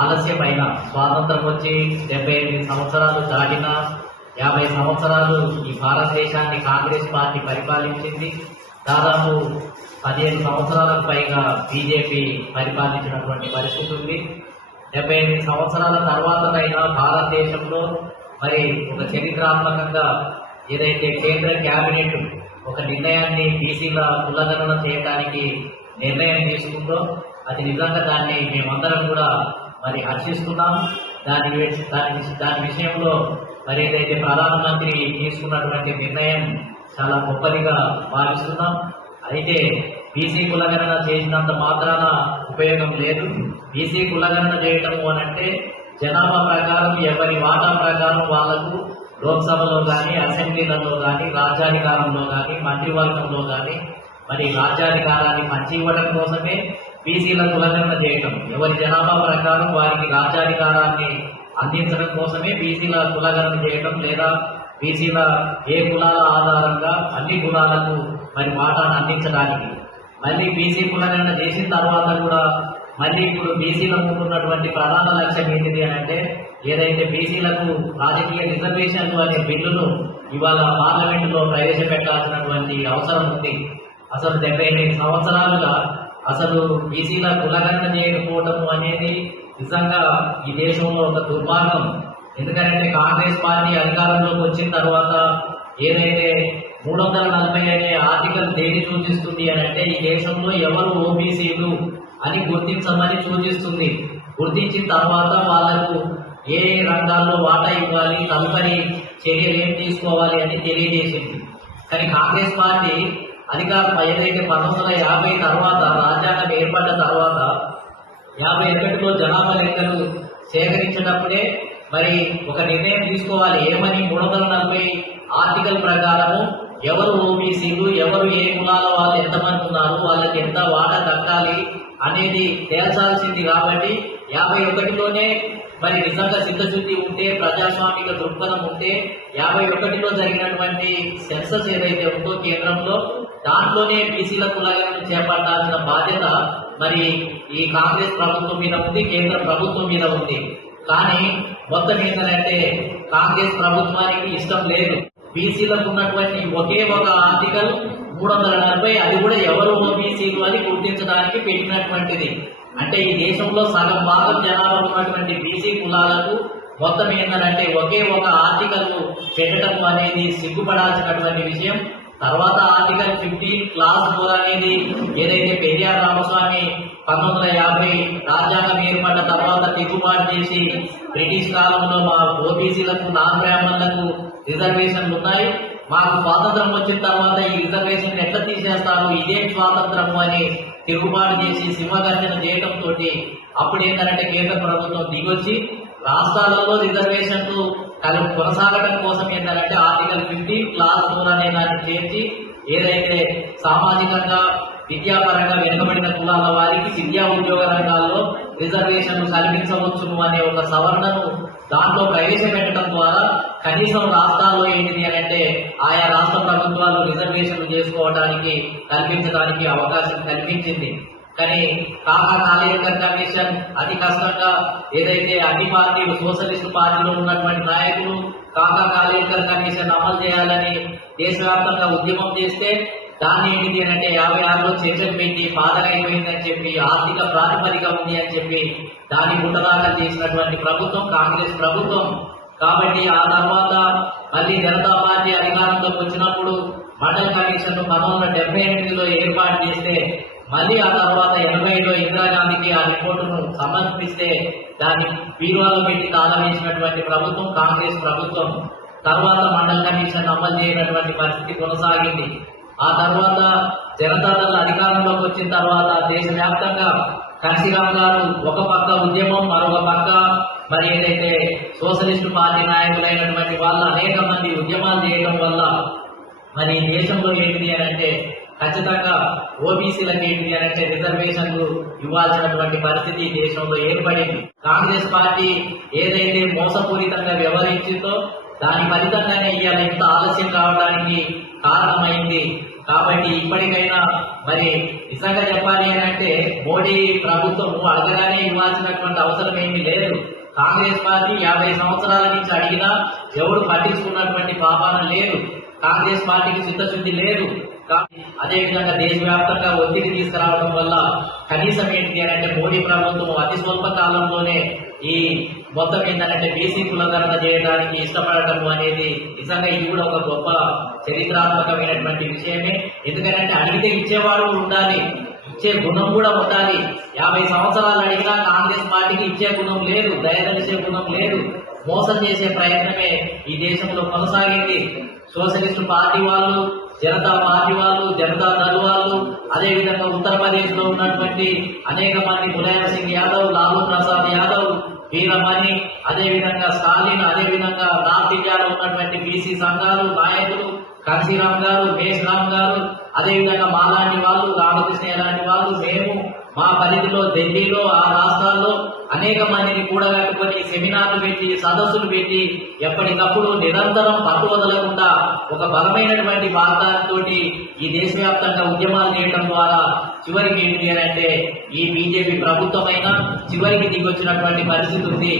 ఆలస్యమైన స్వాతంత్రం వచ్చి 78 సంవత్సరాలు దాటిన 50 సంవత్సరాలు ఈ భారతదేశాన్ని కాంగ్రెస్ పార్టీ పరిపాలించింది. దాదాపు 15 సంవత్సరాలకు పైగా బీజేపీ పరిపాలించినటువంటి పరిస్థితి ఉంది. 78 సంవత్సరాల తర్వాతనైనా భారతదేశంలో మరి ఒక చరిత్రాత్మకంగా ఏదైతే కేంద్ర కేబినెట్ ఒక నిర్ణయాన్ని బీసీల కులగణన చేయడానికి నిర్ణయం తీసుకుందో అది నిజంగా దాన్ని మేమందరం కూడా మరి హర్షిస్తున్నాం. దాని విషయంలో మరి ఏదైతే ప్రధానమంత్రి తీసుకున్నటువంటి నిర్ణయం చాలా గొప్పదిగా భావిస్తున్నాం. అయితే బీసీ కులగణన చేసినంత మాత్రాన ఉపయోగం లేదు. బీసీ కులగణన చేయటము అనంటే జనాభా ప్రకారం ఎవరి వాటా ప్రకారం వాళ్లకు లోక్సభలో కానీ అసెంబ్లీలలో కానీ రాజ్యాధికారంలో కానీ మంత్రివర్గంలో కానీ మరి రాజ్యాధికారాన్ని పంచి ఇవ్వడం కోసమే బీసీల కులగణన చేయటం, ఎవరి జనాభా ప్రకారం వారికి రాజ్యాధికారాన్ని అందించడం కోసమే బీసీల కులగణన చేయటం, లేదా బీసీల ఏ కులాల ఆధారంగా అన్ని కులాలకు మరి వాటాను అందించడానికి. మళ్ళీ బీసీ కులగణన చేసిన తర్వాత కూడా మళ్ళీ ఇప్పుడు బీసీలకు ఉన్నటువంటి ప్రధాన లక్ష్యం ఏంటిది అని అంటే ఏదైతే బీసీలకు రాజకీయ రిజర్వేషన్లు అనే బిల్లును ఇవాళ పార్లమెంటులో ప్రవేశపెట్టాల్సినటువంటి అవసరం ఉంది. అసలు 78 సంవత్సరాలుగా అసలు బీసీల కులగణన చేయకపోవడం అనేది నిజంగా ఈ దేశంలో ఒక దుర్మార్గం. ఎందుకంటే కాంగ్రెస్ పార్టీ అధికారంలోకి వచ్చిన తర్వాత ఏదైతే 340 అనే ఆర్టికల్ దేని సూచిస్తుంది అని అంటే ఈ దేశంలో ఎవరు ఓబీసీలు అని గుర్తించమని సూచిస్తుంది. గుర్తించిన తర్వాత వాళ్లకు ఏ రంగాల్లో వాటా ఇవ్వాలి, తదుపరి చర్యలు ఏం తీసుకోవాలి అని తెలియజేసింది. కానీ కాంగ్రెస్ పార్టీ అధికారం ఏదైతే 1950 తర్వాత రాజ్యాంగం ఏర్పడ్డ తర్వాత 51లో జనాభా లెక్కలు సేకరించేటప్పుడే మరి ఒక నిర్ణయం తీసుకోవాలి. ఏమని 340 ఆర్టికల్ ప్రకారము ఎవరు ఓబీసీలు, ఎవరు ఏ కులాల వాళ్ళు ఎంతమంది ఉన్నారు, వాళ్ళకి ఎంత వాటా దక్కాలి అనేది తేల్చాల్సింది. కాబట్టి 51లోనే మరి నిజంగా సిద్ధశుద్ధి ఉంటే, ప్రజాస్వామిక దృక్పథం ఉంటే 51లో జరిగినటువంటి సెన్సస్ ఏదైతే ఉందో కేంద్రంలో దాంట్లోనే బీసీల కులగణన చేపట్టాల్సిన బాధ్యత మరి ఈ కాంగ్రెస్ ప్రభుత్వం మీద ఉంది, కేంద్ర ప్రభుత్వం మీద ఉంది. కానీ మొత్తం ఏంటంటే కాంగ్రెస్ ప్రభుత్వానికి ఇష్టం లేదు. బీసీలకు ఉన్నటువంటి ఒకే ఒక ఆర్టికల్ 340 అది కూడా ఎవరు ఓబీసీలు అని గుర్తించడానికి పెట్టినటువంటిది. అంటే ఈ దేశంలో సగం భాగం జనాభా ఉన్నటువంటి బీసీ కులాలకు మొత్తం ఏంటంటే ఒకే ఒక ఆర్టికల్ పెట్టడం అనేది సిగ్గుపడాల్సినటువంటి విషయం. తర్వాత ఆర్టికల్ 15 క్లాస్ 4 అనేది ఏదైతే పెరియార్ రామస్వామి 1950 రాజ్యాంగం ఏర్పడ్డ తర్వాత తిరుగుబాటు చేసి బ్రిటిష్ కాలంలో మా ఓబీసీలకు నాన్ బ్రాహ్మణులకు రిజర్వేషన్లు ఉన్నాయి, మాకు స్వాతంత్రం వచ్చిన తర్వాత ఈ రిజర్వేషన్ ఎట్లా తీసేస్తారు, ఇదేం స్వాతంత్రము అని తిరుగుబాటు చేసి సింహగర్జన చేయడంతో అప్పుడు ఏంటంటే కేంద్ర ప్రభుత్వం దిగొచ్చి రాష్ట్రాలలో రిజర్వేషన్లు కొనసాగడం కోసం ఏంటంటే ఆర్టికల్ 15 క్లాస్ 4 అనే దాన్ని చేర్చి ఏదైతే సామాజికంగా విద్యాపరంగా వెనుకబడిన కులాల వారికి విద్యా ఉద్యోగ రంగాల్లో రిజర్వేషన్లు కల్పించవచ్చును అనే ఒక సవరణను దాంట్లో ప్రవేశపెట్టడం ద్వారా కనీసం రాష్ట్రాల్లో ఏంటిది అని అంటే ఆయా రాష్ట్ర ప్రభుత్వాలు రిజర్వేషన్లు చేసుకోవడానికి కల్పించడానికి అవకాశం కల్పించింది. కానీ కాకా కాళేకర్ కమిషన్ అతి కష్టంగా ఏదైతే అన్ని పార్టీలు సోషలిస్ట్ పార్టీలో ఉన్నటువంటి నాయకులు కాకా కాళేకర్ కమిషన్ అమలు చేయాలని దేశవ్యాప్తంగా ఉద్యమం చేస్తే దాన్ని ఏంటిది అంటే 56లో చర్చలు పెట్టి పాదరైపోయిందని చెప్పి ఆర్థిక ప్రాతిపదిక ఉంది అని చెప్పి దాన్ని గుట్టదాఖలు చేసినటువంటి ప్రభుత్వం కాంగ్రెస్ ప్రభుత్వం. కాబట్టి ఆ తర్వాత మళ్ళీ జనతా పార్టీ అధికారంలోకి వచ్చినప్పుడు మండల్ కమిషన్ 1978లో ఏర్పాటు చేస్తే మళ్ళీ ఆ తర్వాత 80లో ఇందిరాగాంధీకి ఆ రిపోర్టును సమర్పిస్తే దాన్ని బీరువాలో పెట్టి తాళం వేసినటువంటి ప్రభుత్వం కాంగ్రెస్ ప్రభుత్వం. తర్వాత మండల్ కమిషన్ అమలు చేయనటువంటి పరిస్థితి కొనసాగింది. ఆ తర్వాత జనతాదళ అధికారంలోకి వచ్చిన తర్వాత దేశవ్యాప్తంగా కాశీరామ్ గారు ఒక పక్క ఉద్యమం, మరొక పక్క మరి ఏదైతే సోషలిస్టు పార్టీ నాయకులైనటువంటి వాళ్ళు అనేక మంది ఉద్యమాలు చేయడం వల్ల మరి దేశంలో ఏంటిది అని అంటే ఖచ్చితంగా ఓబీసీలకు ఏంటిది అని అంటే రిజర్వేషన్లు ఇవ్వాల్సినటువంటి పరిస్థితి దేశంలో ఏర్పడింది. కాంగ్రెస్ పార్టీ ఏదైతే మోసపూరితంగా వ్యవహరించిందో దాని ఫలితంగానే ఇవాళ ఇంత ఆలస్యం కావడానికి కారణమైంది. కాబట్టి ఇప్పటికైనా మరి నిజంగా చెప్పాలి అని అంటే మోడీ ప్రభుత్వం అడగగానే ఇవ్వాల్సినటువంటి అవసరం ఏమీ లేదు. కాంగ్రెస్ పార్టీ 50 సంవత్సరాల నుంచి అడిగినా ఎవరు పట్టించుకున్నటువంటి పాపాన లేదు. కాంగ్రెస్ పార్టీకి చిత్తశుద్ధి లేదు. అదేవిధంగా దేశవ్యాప్తంగా ఒత్తిడి తీసుకురావడం వల్ల కనీసం ఏంటి అంటే మోడీ ప్రభుత్వం అతి స్వల్ప కాలంలోనే ఈ మొత్తం ఏంటంటే బీసీ కులగణన చేయడానికి ఇష్టపడటం అనేది నిజంగా ఇది కూడా ఒక గొప్ప చరిత్రాత్మకమైనటువంటి విషయమే. ఎందుకంటే అడిగితే ఇచ్చేవాడు ఉండాలి, ఇచ్చే గుణం కూడా ఉండాలి. 50 సంవత్సరాలు అడిగినా కాంగ్రెస్ పార్టీకి ఇచ్చే గుణం లేదు, దయదలిచే గుణం లేదు. మోసం చేసే ప్రయత్నమే ఈ దేశంలో కొనసాగింది. సోషలిస్టు పార్టీ వాళ్ళు, జనతా పార్టీ వాళ్ళు, జనతా దళ్ వాళ్ళు, అదేవిధంగా ఉత్తరప్రదేశ్ లో ఉన్నటువంటి అనేక మంది ములాయం సింగ్ యాదవ్, లాలూ ప్రసాద్ యాదవ్, వీరమణి, అదేవిధంగా స్టాలిన్, అదేవిధంగా నార్త్ ఇండియాలో ఉన్నటువంటి బీసీ సంఘాలు నాయకులు కాశీరామ్ గారు, మేషరామ్ గారు, అదేవిధంగా మాలాంటి వాళ్ళు, రామకృష్ణ లాంటి వాళ్ళు, మేము మా పరిధిలో ఢిల్లీలో ఆ రాష్ట్రాల్లో అనేక మందిని కూడగట్టుకొని సెమినార్లు పెట్టి సదస్సులు పెట్టి ఎప్పటికప్పుడు నిరంతరం పట్టు వదలకుండా ఒక బలమైనటువంటి వాగ్దానంతోటి ఈ దేశవ్యాప్తంగా ఉద్యమాలు చేయడం ద్వారా చివరికి ఏంటి అంటే ఈ బీజేపీ ప్రభుత్వమైనా చివరికి దిగొచ్చినటువంటి పరిస్థితి ఉంది.